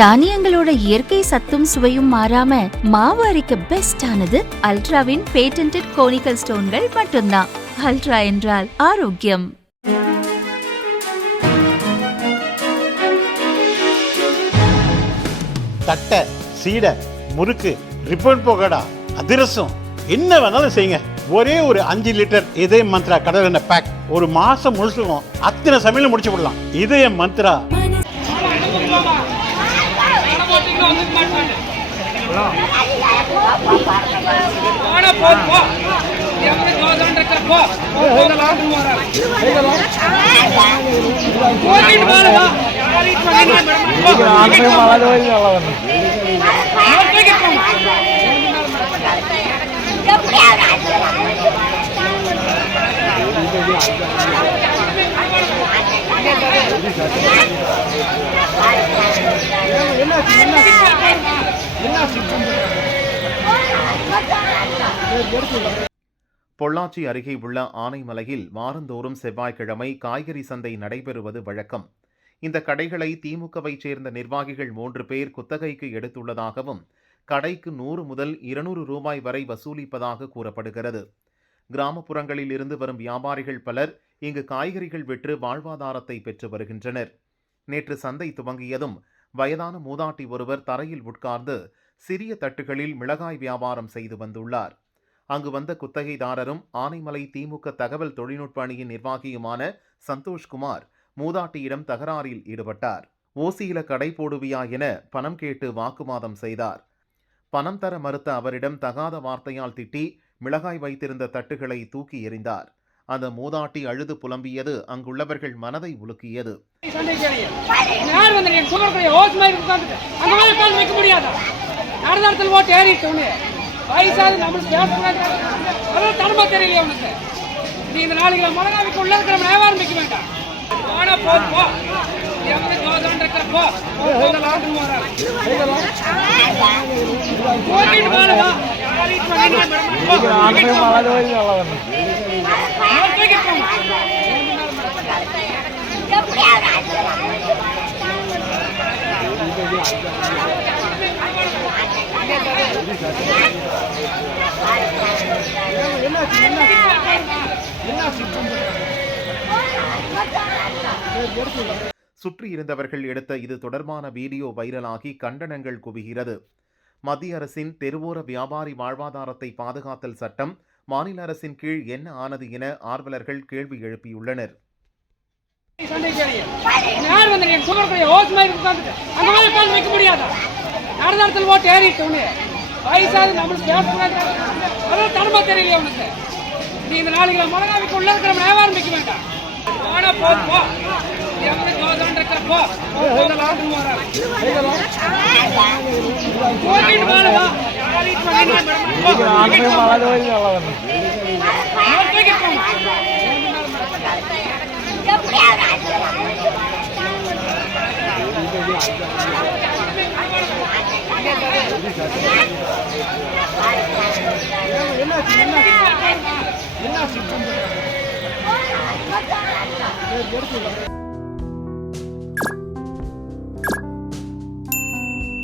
தானியங்களோட இயற்கை சத்தும் சுவையும் மாறாம மாவு அரைக்க பெஸ்ட் ஆனது அல்ட்ராவின் பேட்டன்டட் கோனிக்கல் ஸ்டோன்கள் மட்டும்தான். அல்ட்ரா என்றால் ஆரோக்கியம். தட்டை, சீடை, முறுக்கு, ரிப்பன் பக்கோடா, அதிரசம், என்ன வேணாலும் செய்யுங்க. ஒரே ஒரு 5 லிட்டர் இதய மந்த்ரா கடல் எண்ணெய் பேக் ஒரு மாசம் முழுசுக்கும் அத்தனை சமையல முடிச்சு விடலாம். இதய மந்த்ரா. பொள்ளாச்சி அருகே உள்ள ஆனைமலையில் வாரந்தோறும் செவ்வாய்க்கிழமை காய்கறி சந்தை நடைபெறுவது வழக்கம். இந்த கடைகளை திமுகவைச் சேர்ந்த நிர்வாகிகள் 3 பேர் குத்தகைக்கு எடுத்துள்ளதாகவும் கடைக்கு 100 முதல் 200 ரூபாய் வரை வசூலிப்பதாக கூறப்படுகிறது. கிராமப்புறங்களில் இருந்து வரும் வியாபாரிகள் பலர் இங்கு காய்கறிகள் விற்று வாழ்வாதாரத்தை பெற்று வருகின்றனர். நேற்று சந்தை துவங்கியதும் வயதான மூதாட்டி ஒருவர் தரையில் உட்கார்ந்து சிறிய தட்டுகளில் மிளகாய் வியாபாரம் செய்து வந்துள்ளார். அங்கு வந்த குத்தகைதாரரும் ஆனைமலை திமுக தகவல் தொழில்நுட்ப அணியின் நிர்வாகியுமான சந்தோஷ்குமார் மூதாட்டியிடம் தகராறில் ஈடுபட்டார். ஓசியில கடை போடுவியா என பணம் கேட்டு வாக்குவாதம் செய்தார். பணம் தர மறுத்த அவரிடம் தகாத வார்த்தையால் திட்டி மிளகாய் வைத்திருந்த தட்டுகளை தூக்கி எறிந்தார். அந்த மூதாட்டி அழுது புலம்பியது அங்குள்ளவர்கள் மனதை உலுக்கியது. சுற்றி இருந்தவர்கள் எடுத்த இது தொடர்பான வீடியோ வைரலாகி கண்டனங்கள் குவிகிறது. மத்திய அரசின் தெருவோர வியாபாரி வாழ்வாதாரத்தை பாதுகாத்தல் சட்டம் மாநில அரசின் கீழ் என்ன ஆனது என ஆர்வலர்கள் கேள்வி எழுப்பியுள்ளனர். என்ன